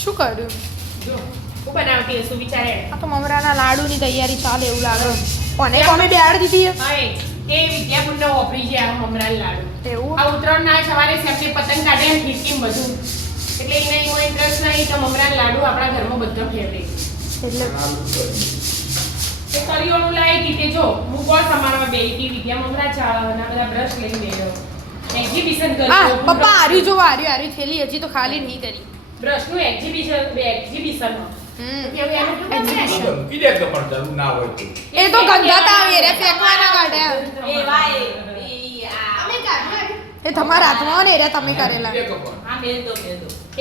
શું કર્યું? જો હું બનાવતી હશું વિચારે. આ તો મમરાના લાડુની તૈયારી ચાલે એવું લાગે. કોને કોમે બેહાડ દીધી હા એ વિદ્યાપુરનો વાપરી છે આ મમરાના લાડુ. એવું? આ ઉત્તરાયણના સવારે સેફટી પતંગ કાઢે ને ખીચકી બધું. એટલે એને એનો ઇન્ટરેસ્ટ નહીં તો મમરાના લાડુ આપણા ઘરમાં બધા ફેવરેટ. એટલે એ કરિયોનું લાવી દીધી જો હું કોણ સમારવા બેઠી વિદ્યા મમરા ચાળવાના બધા બ્રશ લઈને બેઠો. એક્ઝિબિશન હા કર્યું. પપ્પા આર્યું જો આર્યું થેલી હજી તો ખાલી નહીં કરી. બ્રશનું એક્ઝિબિશન એક્ઝિબિશન મૂકી દે તો પણ જરૂર ના હોય તો. એ તો ગંધાતા આવે રે ફેંકવાના કાઢ્યા. એ તમારા હાથમાં હોય ને એરા તમે કરેલા.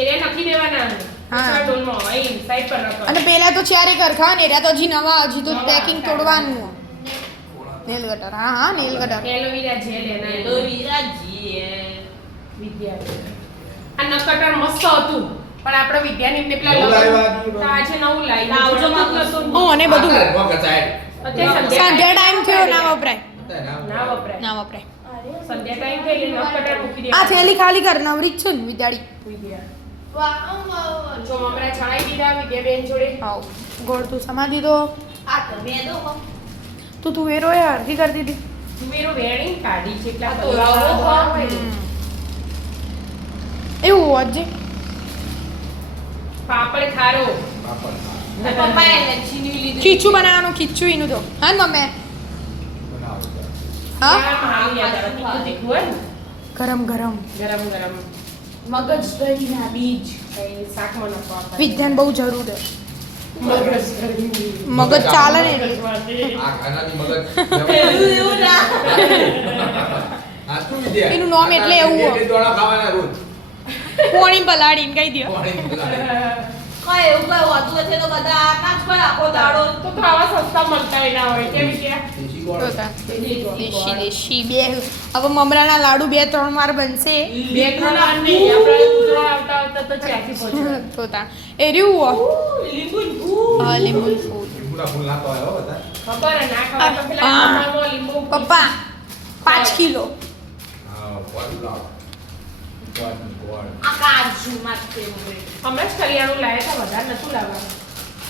એને નખી દેવાના હા. હા ડોલમાં અહીં સાઈડ પર રાખો. અને પેલા તો ચારે કરખા ને એરા તો હજી નવા હજી તો પેકિંગ તોડવાનું. નેલ કટર હા નેલ કટર. એલોવેરા જેલ એના વિદ્યા આ નકટર મસ્ત હતું પણ આપણો વિદ્યાની એમને પેલા નવું લાવ્યા લગન હતું. આજે નવું લાવ્યું લાવજો માં નતું. હું અને બધું અત્યારે સાંજે ટાઈમ થયો ના વપરાય ના વપરાય ના વપરાય. સંધ્યા ટાઈમ થઈ એટલે નકટર મૂકી દે. આ થેલી ખાલી કર નવરી જ છે ને વિદ્યાળી. જો મમરા છણાઈ દીધા વિદ્યાબેન જોડે. હાઉ ગોળ તું સમા દીધો. તું વેરો એ અડધી કરી દીધી. મેરો વેણી કાઢી છે એટલા આ તો તોલાવો રવો હોય હોય. ને. એવું હોત જે પાપડ ખારો ખીચું બનાવવાનું ખીચું એનું તો હા ને મમ્મી હા હારું યાદ આવે. તીખું તીખું હોય ને. ગરમ ગરમ ગરમ ગરમ મગજ દહીંના બીજ કઈ શાકમાં નાખવા આપણે. વિદ્યાન બહુ જરૂર છે મગજ કરી. મગજ ચાલે ને એટલે આ ખાનાની મગજ એવું ના આ શું વિદ્યા? એનું નામ એટલે એવું હોય. બે દોણા ખાવાના રોજ. પોણી પલાળીને કહી દો પાણી પીવાના. કઈ એવું કઈ હોતું હશે તો બધા આ ના જ કોઈ આખો દાડો તો આવા સસ્તા મળતા ના હોય કેમ કે દેશી ગોળ. દેશી દેશી બે હવે મમરાના લાડુ 2-3 વાર બનશે બે ત્રણ વાર નહીં આપણે ઉતરાણ આવતા આવતા તો ચાખી પહોંચે. તોતા એ રહ્યું લીંબુ હા લીંબુ ફૂલ લીંબુના ફૂલ નાખવા આવ્યો બધા. ખબર હે, ના ખાવા તો પેલા હા. કમળામાં લીંબુ પપ્પા 5 કિલો હા, ગોળ લાવ. ગોળ. આ કાજુ માટે હમણાં જ કરિયાણું લાવ્યા હતા વધારે નતું લાવવાનું.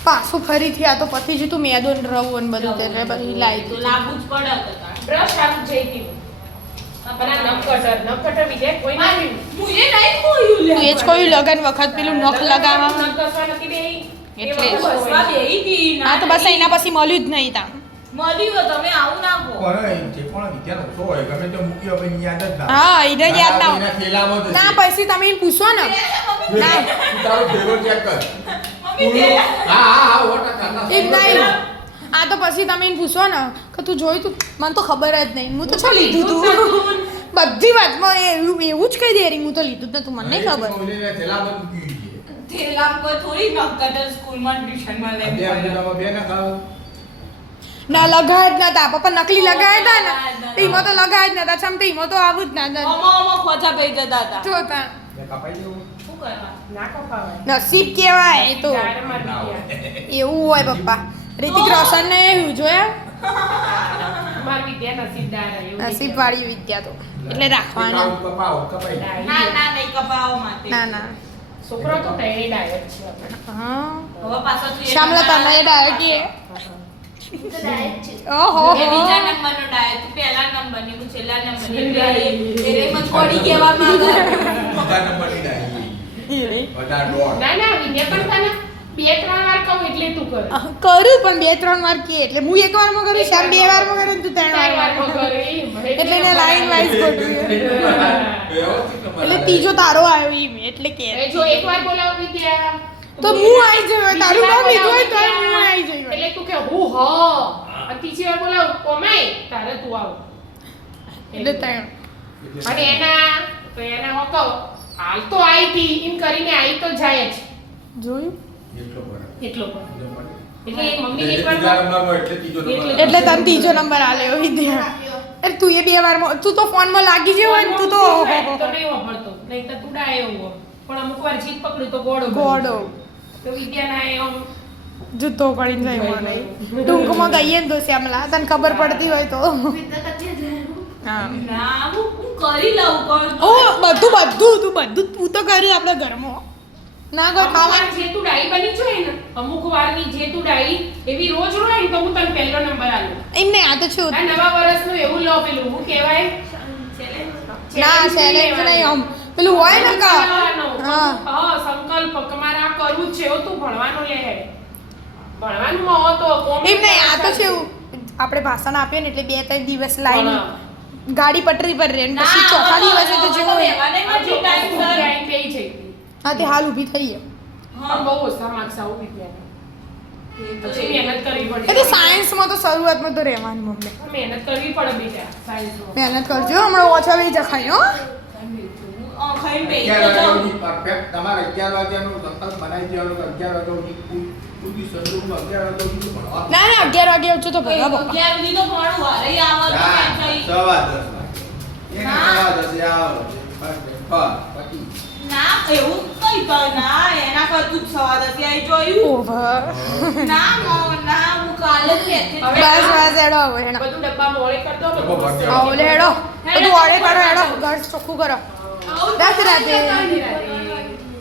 પાછું ફરીથી આ તો પછી જ તું મેદો ને રવું ને બધું તે પછી લાવી તો દીધું. લાગુ જ પડે તો તાર. બ્રશ આવું જઈ દીધું અને આ નખ કટર વિજય કોઈ ના લીધું. મુએ નહીં ખોયું લે તું એ જ કોઈ લગન વખત પેલું નખ લગાવવા નખ ઘસવા નથી દેઈ. એ એટલે જ. વખત હોય. બસવા બેહી હતી હા તો બસ એના પછી મળ્યું જ નહીં તા મળ્યું તમે આવું ના કહો પણ જે પણ વિદ્યાનો ઓછો હોય ગમે તે મૂકી હોય એની યાદ જ ના આવે. હા એને યાદ ના એના થેલામાં જ ના હશે. પછી તમે એને પૂછો ને મમ્મી ના. તું તારો થેલો ચેક કર. મમ્મી દે હા હા હા સો ટકા. એમ નહીં આ તો પછી તમે એને પૂછો ને કે તું જોયું તું મને તો ખબર જ નહીં હું તો છો લીધું તું બધી વાતમાં એવું જ કહી દે રી હું તો લીધું જ નતું મને નહીં ખબર ઓલીને થેલામાં મૂકી દીધી. થેલા કોઈ થોડી નકટર સ્કૂલમાં ટ્યુશનમાં લઈને અત્યારે પડ્યા. તમે બે ના ખાવ. ના લગાય જ નતા પપ્પા નકલી લગાયા હતા ને એમાં તો લગાય જ નતા છમ તો એમાં તો આવું જ ના ઓમો ખોજા પઈ જતા હતા જોતા બે કપાઈ દેવું. શું કરવા ના ખપાવાય. નસીબ કેવાય એ તો ત્યારે મારી ના હોય. વિદ્યા. એવું હોય પપ્પા રિતિક રોશન ને એવું જોયા મારી વિદ્યા નસીબદાર હે, એવું નસીબ નહીં વાળી વિદ્યા તો એટલે રાખવાની કપાવ કપાઈ. કહેવાય. ના ના નહીં કપાવો માટે ના ના છોકરો તો તૈણે ડાયટ છે આપણે. હા હવે પાછો તું શ્યામલા તને ડાયટ ઓહો એ બીજા નંબરનો ડાયટ તું પહેલા નંબરની હું છેલ્લા નંબરની એટલે એ મને થોડી કહેવા માંગે બધા નંબરની ડાયરી. બધા દોડ. ના ના વિદ્યા પણ તને 2-3 વાર કહું એટલે તું કર. કરું પણ 2-3 વાર કે એટલે હું એક વારમાં કરું શ્યામ 2 વારમાં કરું ને તું 3 ચાર વારમાં વારમાં કર. એટલે એને લાઈન વાઇઝ ગોઠવ્યું વ્યવસ્થિત નંબર એટલે આવે. ત્રીજો તારો આવ્યો ઈમ એટલે કે એ જો એકવાર બોલાવ વિદ્યા તો હું આવી જયો તારું નામ લીધું હોય તો હું આવી જયો એટલે તું કે હું હ અને ત્રીજી વાર બોલાવ કોમાય તારે તું આવ એટલે ત્રણ અને એના હોકો હાલ તો આવી હતી એમ કરીને આવી તો જાય જ જોયું એટલો બરાબર. એટલો પણ એટલો બરાબર. એટલે એ મમ્મી એટલે એકવાર ત્રીજા નંબરમાં એટલે ત્રીજો નંબર. એટલે તને ત્રીજો નંબર આલ્યો વિદ્યા અરે તું એ 2 વારમાં તું તો ફોનમાં લાગી ગયો હોય ને તું તો તો નહીં વાપરતો નહીં તો તું ડાયો હો પણ અમુક વાર જીત પકડ્યું તો ગોળો બની ગોળો. જાય. તો વિદ્યાના એ આમ જૂતો પડીને જાય મને ટૂંકમાં કહીએ ને તો શ્યામલા તને ખબર પડતી હોય તો હા ના હું કરી લઉં પણ ઓ બધું તું તો કર્યું આપણા ઘરમાં ના કોઈ અમુક વાર ખાવા જે તું ડાઈ બની જોઈ ને અમુક વારની જે તું ડાઈ એવી રોજ રોય ને તો હું તને પહેલો નંબર આલું એમ નહીં આ તો છું આ નવા વર્ષનું એવું લો પેલું હું કહેવાય ના ચેલેન્જ નહીં આમ પેલું હોય ને કા હા હા સંકલ્પ કે મારે આ કરવું જ છે એવું તું ભણવાનું લે ભણવાનું માં તો કોમ એમ નહીં આ તો છે આપણે ભાષણ આપીએ ને એટલે 2-3 દિવસ લાઈન ગાડી પટરી પર રહે ને પછી ચોથા દિવસે તો જેવું હોય હા તે હાલ ઊભી થઈ પણ બહુ ઓછા માર્ક્સ આવું વિદ્યા પછી મહેનત કરવી પડે એટલે સાયન્સમાં તો શરૂઆતમાં તો રહેવાનું મમ્મી મહેનત કરવી પડે બેટા સાયન્સમાં મહેનત કરજો હમણાં ઓછા વહી જખાય હો ખાઈને બેસી 11 જતો. વાગ્યા સુધી perfect તમારે 11 વાગ્યાનું સંકલ્પ બનાવી દેવાનો કે 11 વાગ્યા સુધી પૂરી સંદૂકમાં 11 વાગ્યા સુધી ભણવાનું. ના ના 11 વાગે આવજો તો ભલા પપ્પા 11 સુધી તો ભણું વારે આવે તો ના, કઈ થઈ. 10 વાગે. એને ના. 10 આવો. પછી ના એવું કઈ પણ ના એના કરતું જ સવા દસે આઈ જોયું ઓવર ના ના હું કાલે જ કહેતી હતી. બસ બસ હેડો હવે હેડો બધું ડબ્બા મોળે કરતો ડબ્બો ભરતી આવો લે હેડો બધું ઓર્ડર કરો હેડો ઘર ચોખ્ખું કરો આવું જ રાતે રાતે રાતે રાતે